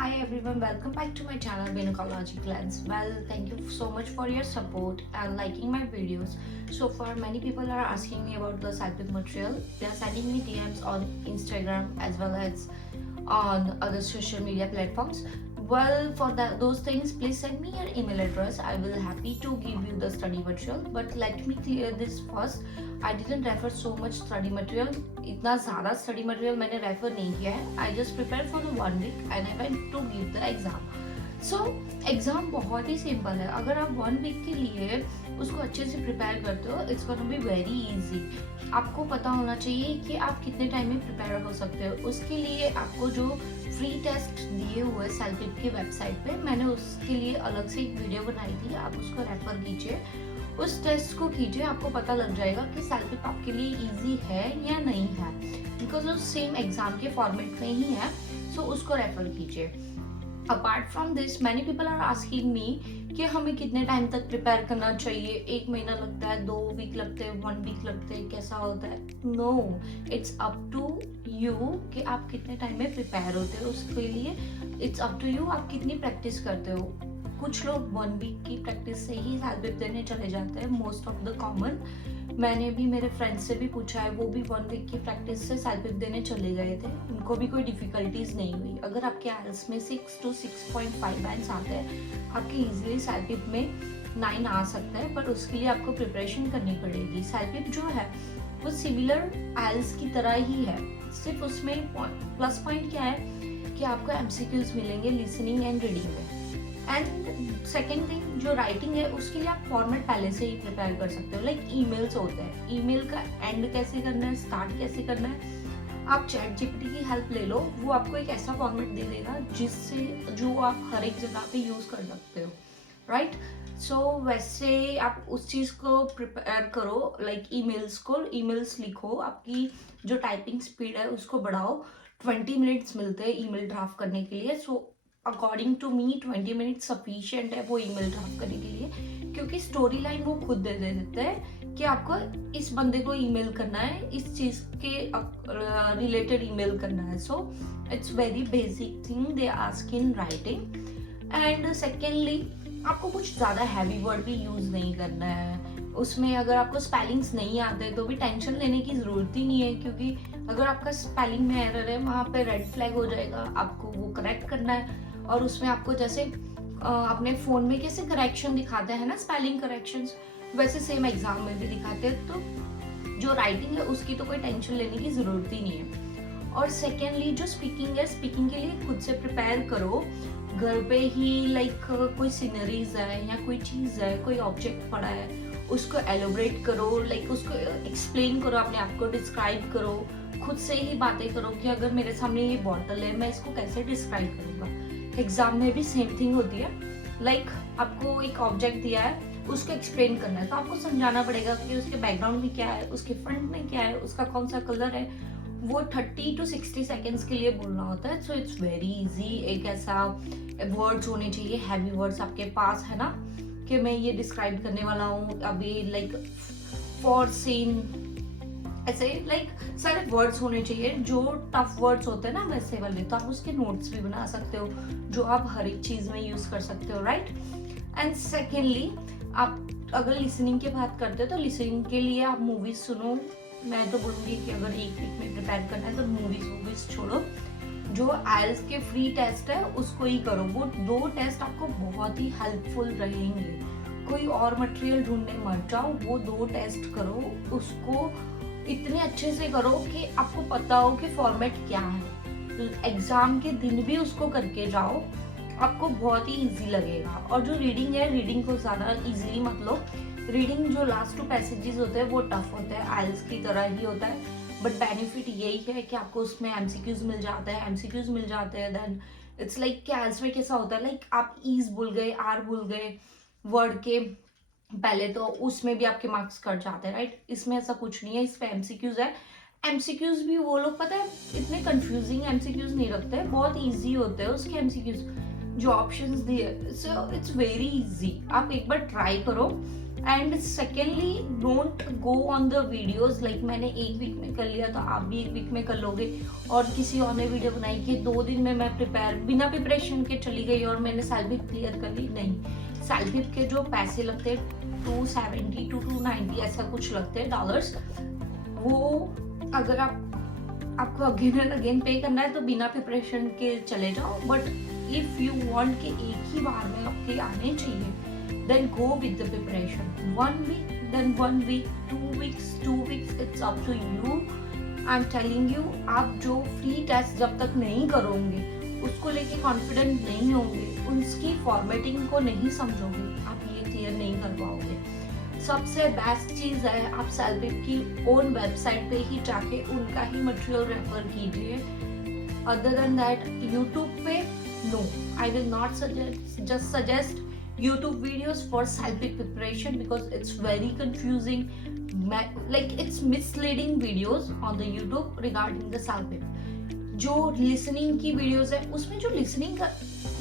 Hi everyone, welcome back to my channel Gynecology Lens. Well, thank you so much for your support and liking my videos. So far, many people are asking me about the Salpic material. They are sending me DMs on Instagram as well as on other social media platforms. Well, for those things, please send me your email address. I will happy to give you the study material. But let me clear this first. I didn't refer so much study material. इतना ज़्यादा study material मैंने refer नहीं किया है. I just prepared for the 1 week and I went to give the exam. So exam बहुत ही simple है. अगर आप 1 week के लिए उसको अच्छे से प्रिपेयर करते हो, it's gonna be very easy. आपको पता होना चाहिए कि आप कितने टाइम में प्रिपेयर हो सकते हो. उसके लिए आपको जो फ्री टेस्ट दिए हुए सेल्फिप की वेबसाइट पे, मैंने उसके लिए अलग से एक वीडियो बनाई थी. आप उसको रेफर कीजिए, उस टेस्ट को कीजिए. आपको पता लग जाएगा कि सेल्फिप आपके लिए इजी है या नहीं है, बिकॉज वो सेम एग्जाम के फॉर्मेट में ही है. सो उसको रेफर कीजिए. Apart from this, many people are asking me कि हमें कितने टाइम तक प्रिपेयर करना चाहिए. 1 महीना लगता है, 2 वीक लगते हैं, 1 वीक लगते हैं, कैसा होता है? No, it's up to you कि आप कितने टाइम में प्रिपेयर होते हो. उसके लिए इट्स अप टू यू आप कितनी प्रैक्टिस करते हो. कुछ लोग 1 वीक की प्रैक्टिस से ही सेल्फिप देने चले जाते हैं, मोस्ट ऑफ द कॉमन. मैंने भी मेरे फ्रेंड्स से भी पूछा है, वो भी 1 वीक की प्रैक्टिस से सेल्फिप देने चले गए थे. उनको भी कोई डिफिकल्टीज नहीं हुई. अगर आपके आइल्स में 6 to 6.5 बैंड्स आते हैं, आपके इजीली सेल्फिप में 9 आ सकता है. बट उसके लिए आपको प्रिपरेशन करनी पड़ेगी. सेल्फिप जो है वो सिमिलर आइल्स की तरह ही है, सिर्फ उसमें प्लस पॉइंट क्या है कि आपको एमसीक्यूज मिलेंगे लिसनिंग एंड रीडिंग में. एंड सेकेंड थिंग, जो राइटिंग है उसके लिए आप फॉर्मेट पहले से ही प्रिपेयर कर सकते हो. लाइक ईमेल्स होते हैं, ईमेल का एंड कैसे करना है, स्टार्ट कैसे करना है, आप चैट जीपीटी की हेल्प ले लो. वो आपको एक ऐसा फॉर्मेट दे देगा जिससे जो आप हर एक जगह पे यूज कर सकते हो, राइट. सो वैसे आप उस चीज़ को प्रिपेयर करो. लाइक ईमेल्स लिखो, आपकी जो टाइपिंग स्पीड है उसको बढ़ाओ. 20 मिनट्स मिलते हैं ईमेल ड्राफ्ट करने के लिए. So according to me 20 minute sufficient है वो ईमेल ड्राफ्ट करने के लिए, क्योंकि स्टोरी लाइन वो खुद दे देते हैं कि आपको इस बंदे को ईमेल करना है, इस चीज़ के रिलेटेड ईमेल करना है. So it's very basic thing they ask in writing. And secondly, आपको कुछ ज़्यादा हैवी वर्ड भी यूज़ नहीं करना है उसमें. अगर आपको स्पेलिंग्स नहीं आते तो भी टेंशन लेने की ज़रूरत ही नहीं है, क्योंकि अगर आपका स्पेलिंग में एरर है वहाँ पे रेड फ्लैग हो जाएगा. आपको वो करेक्ट करना है. और उसमें आपको जैसे अपने फ़ोन में कैसे करेक्शन दिखाते हैं ना, स्पेलिंग करेक्शंस, वैसे सेम एग्जाम में भी दिखाते हैं. तो जो राइटिंग है उसकी तो कोई टेंशन लेने की ज़रूरत ही नहीं है. और सेकेंडली, जो स्पीकिंग है, स्पीकिंग के लिए खुद से प्रिपेयर करो घर पे ही. लाइक कोई सीनरीज है या कोई चीज़ है, कोई ऑब्जेक्ट पड़ा है, उसको एलोबरेट करो. लाइक उसको एक्सप्लेन करो, अपने आप को डिस्क्राइब करो. खुद से ही बातें करो कि अगर मेरे सामने ये बॉटल है, मैं इसको कैसे डिस्क्राइब करूँगा. एग्जाम में भी सेम थिंग होती है. लाइक आपको एक ऑब्जेक्ट दिया है, उसको एक्सप्लेन करना है, तो आपको समझाना पड़ेगा कि उसके बैकग्राउंड में क्या है, उसके फ्रंट में क्या है, उसका कौन सा कलर है. वो 30 to 60 सेकेंड्स के लिए बोलना होता है. So it's very easy. एक ऐसा वर्ड्स होने चाहिए, हैवी वर्ड्स आपके पास है ना, कि मैं ये डिस्क्राइब करने वाला हूँ अभी. लाइक फॉर सीन, ऐसे लाइक सारे वर्ड्स होने चाहिए. जो टफ वर्ड्स होते हैं ना वैसे वाले, तो आप उसके नोट्स भी बना सकते हो जो आप हर एक चीज़ में यूज़ कर सकते हो, राइट. एंड सेकेंडली, आप अगर लिसनिंग की बात करते हो तो लिसनिंग के लिए आप मूवीज़ सुनो. मैं तो बोलूँगी कि अगर 1 वीक में प्रिपेयर करना है तो मूवीज़ छोड़ो. जो आइल्स के फ्री टेस्ट है उसको ही करो. वो 2 टेस्ट आपको बहुत ही हेल्पफुल रहेंगे. कोई और मटेरियल ढूंढने मत जाओ, वो 2 टेस्ट करो. उसको इतने अच्छे से करो कि आपको पता हो कि फॉर्मेट क्या है. एग्जाम के दिन भी उसको करके जाओ, आपको बहुत ही इजी लगेगा. और जो रीडिंग है, रीडिंग को ज़्यादा इजीली मत लो. रीडिंग जो लास्ट 2 पैसेजेस होते हैं वो टफ होते हैं, आइल्स की तरह ही होता है. बट बेनिफिट यही है कि आपको उसमें एमसीक्यूज मिल जाते हैं. देन इट्स लाइक कि आइल्स में कैसा होता है, लाइक आप ईज भूल गए, आर भूल गए वर्ड के पहले, तो उसमें भी आपके मार्क्स कट जाते हैं, राइट. इसमें ऐसा कुछ नहीं है. इस पे एमसीक्यूज है. एमसीक्यूज भी वो लोग, पता है, इतने कंफ्यूजिंग एमसीक्यूज नहीं रखते, बहुत इजी होते हैं उसके एमसीक्यूज जो ऑप्शंस दिए. So it's very easy. आप एक बार ट्राई करो. And secondly don't go on the videos like मैंने एक वीक में कर लिया तो आप भी एक वीक में कर लोगे, और किसी और ने वीडियो बनाई कि 2 दिन में मैं बिना प्रिपरेशन के चली गई और मैंने सैलरी क्लियर कर ली। नहीं, सैलरी के जो पैसे लगते हैं 270 to 290 ऐसा कुछ लगते हैं डॉलर्स, वो अगर आपको अगेन एंड अगेन पे करना है तो बिना प्रिपरेशन के चले जाओ। बट इफ यू वांट कि एक ही बार में आपके आने चाहिए, then go with the preparation. 1 week, then 1 week, 2 weeks, it's up to you. I'm telling you, आप जो फ्री टेस्ट जब तक नहीं करोगे, उसको लेके कॉन्फिडेंट नहीं होंगे, उसकी फॉर्मेटिंग को नहीं समझोगे, आप ये क्लियर नहीं कर पाओगे। सबसे बेस्ट चीज़ है आप सेल्फपिप की ओन वेबसाइट पे ही जाके उनका ही मटेरियल रेफर कीजिए। अदर देन दैट यूट्यूब पे no, I will not suggest YouTube videos for self-pip preparation because it's very confusing, like it's misleading videos on the YouTube regarding the self-pip. जो listening की videos है उसमें जो listening का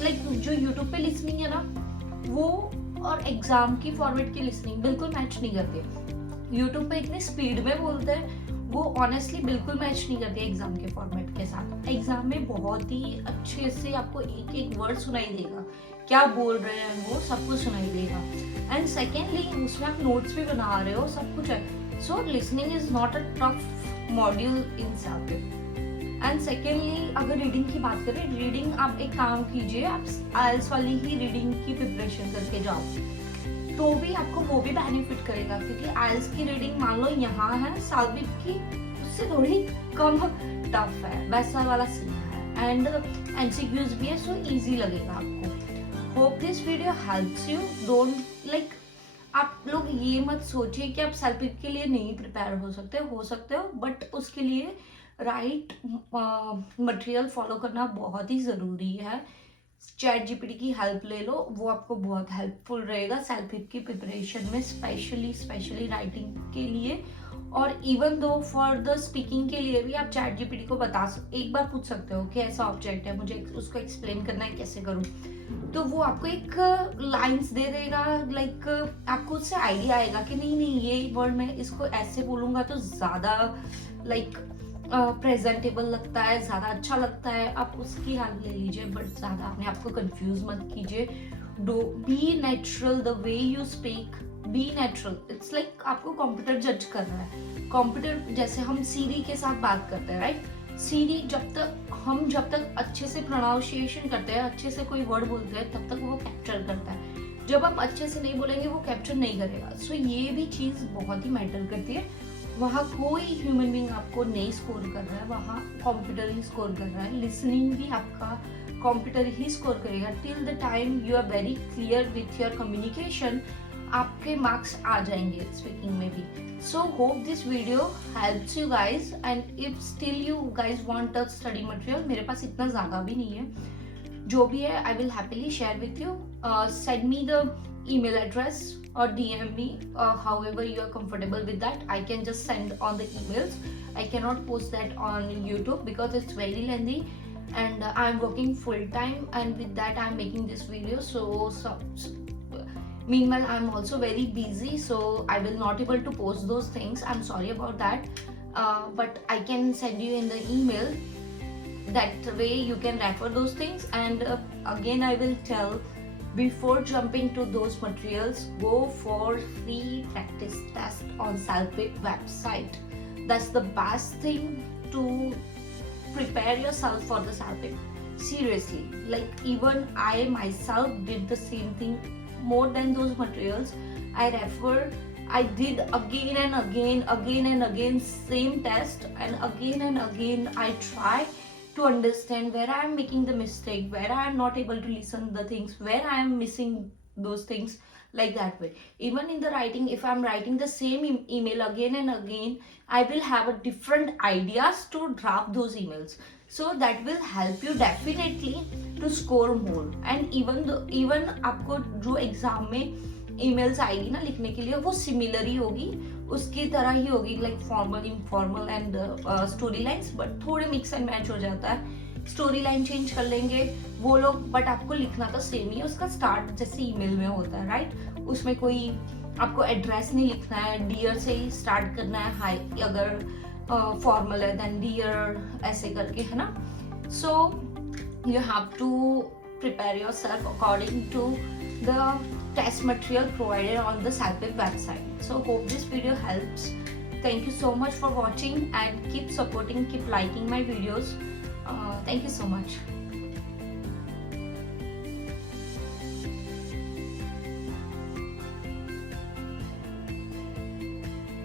like जो YouTube पे listening है ना, वो और एग्जाम की फॉर्मेट की listening बिल्कुल मैच नहीं करते। YouTube पे इतनी स्पीड में बोलते हैं, वो ऑनेस्टली बिल्कुल मैच नहीं करती एग्जाम के फॉर्मेट के साथ। एग्जाम में बहुत ही अच्छे से आपको एक एक वर्ड सुनाई देगा, क्या बोल रहे हैं वो सब कुछ सुनाई देगा। एंड सेकेंडली उसमें आप नोट्स भी बना रहे हो, सब कुछ है। So listening is not a tough module in self. And secondly अगर रीडिंग की बात करें, रीडिंग आप एक काम कीजिए, आप आइल्स वाली ही रीडिंग की प्रिपरेशन करके जाओ तो भी आपको वो भी बेनिफिट करेगा, क्योंकि आइल्स की रीडिंग मान लो यहाँ है, सेल्फपिप की उससे थोड़ी कम टफ है, वैसा वाला सीन है। एंड एमसीक्यूज भी है, सो इजी लगेगा आपको। Hope this video helps you. Don't like आप लोग ये मत सोचिए कि आप सेल्फपिप के लिए नहीं प्रिपेयर हो सकते हो, बट उसके लिए राइट मटेरियल फॉलो करना बहुत ही ज़रूरी है। चैट जीपीटी की हेल्प ले लो, वो आपको बहुत हेल्पफुल रहेगा सेल्फपिप की प्रिपरेशन में, स्पेशली राइटिंग के लिए। और even though for the speaking के लिए भी आप चैट जीपीटी को एक बार पूछ सकते हो कि ऐसा ऑब्जेक्ट है, मुझे उसको एक्सप्लेन करना है, कैसे करूँ, तो वो आपको एक लाइंस दे देगा। लाइक आपको उससे आइडिया आएगा कि नहीं ये वर्ड मैं इसको ऐसे बोलूँगा तो ज़्यादा लाइक प्रेजेंटेबल लगता है, ज़्यादा अच्छा लगता है, आप उसकी हेल्प ले लीजिए। बट ज़्यादा अपने आप को कंफ्यूज मत कीजिए। Be natural the way you speak, be natural. It's like आपको कंप्यूटर जज कर रहा है। कंप्यूटर जैसे हम सीरी के साथ बात करते हैं, राइट? सीरी जब तक अच्छे से प्रोनाउंसिएशन करते हैं, अच्छे से कोई वर्ड बोलते हैं, तब तक वो कैप्चर करता है। जब हम अच्छे से नहीं बोलेंगे वो कैप्चर नहीं करेगा। सो ये भी चीज़ बहुत ही मैटर करती है। वहाँ कोई ह्यूमन बीइंग आपको नहीं स्कोर कर रहा है, वहाँ कंप्यूटर ही स्कोर कर रहा है। लिसनिंग भी आपका कंप्यूटर ही स्कोर करेगा। Till the time you are very clear with your communication, आपके मार्क्स आ जाएंगे स्पीकिंग में भी। So hope this video helps you guys, and if still you guys want a study material, मेरे पास इतना ज़्यादा भी नहीं है, जो भी है I will happily share with you. Send me the email address or DM me, however you are comfortable with that. I can just send on the emails. I cannot post that on YouTube because it's very lengthy, and I'm working full time, and with that I'm making this video. So meanwhile I'm also very busy, so I will not able to post those things. I'm sorry about that, but I can send you in the email. That way you can refer those things, and again I will tell, before jumping to those materials, go for free practice test on Selfpip website. That's the best thing to prepare yourself for the Selfpip. Seriously, like even I myself did the same thing. More than those materials, I did again and again same test, and again I try to understand where I am making the mistake, where I am not able to listen the things, where I am missing those things, like that way. Even in the writing, if I am writing the same email again and again, I will have a different ideas to draft those emails. So that will help you definitely to score more. And even आपको जो exam में emails आएगी ना लिखने के लिए, वो similar ही होगी, उसकी तरह ही होगी, like formal, informal and story lines, but थोड़े मिक्स एंड मैच हो जाता है। स्टोरी लाइन चेंज कर लेंगे वो लोग, बट आपको लिखना तो सेम ही है। उसका स्टार्ट जैसे ईमेल में होता है, राइट? उसमें कोई आपको एड्रेस नहीं लिखना है, डियर से ही स्टार्ट करना है, हाय अगर फॉर्मल है देन डियर ऐसे करके, है ना. सो you have to prepare yourself according to the test material provided on the SALPIP website. So hope this video helps. Thank you so much for watching and keep supporting, keep liking my videos. Thank you so much.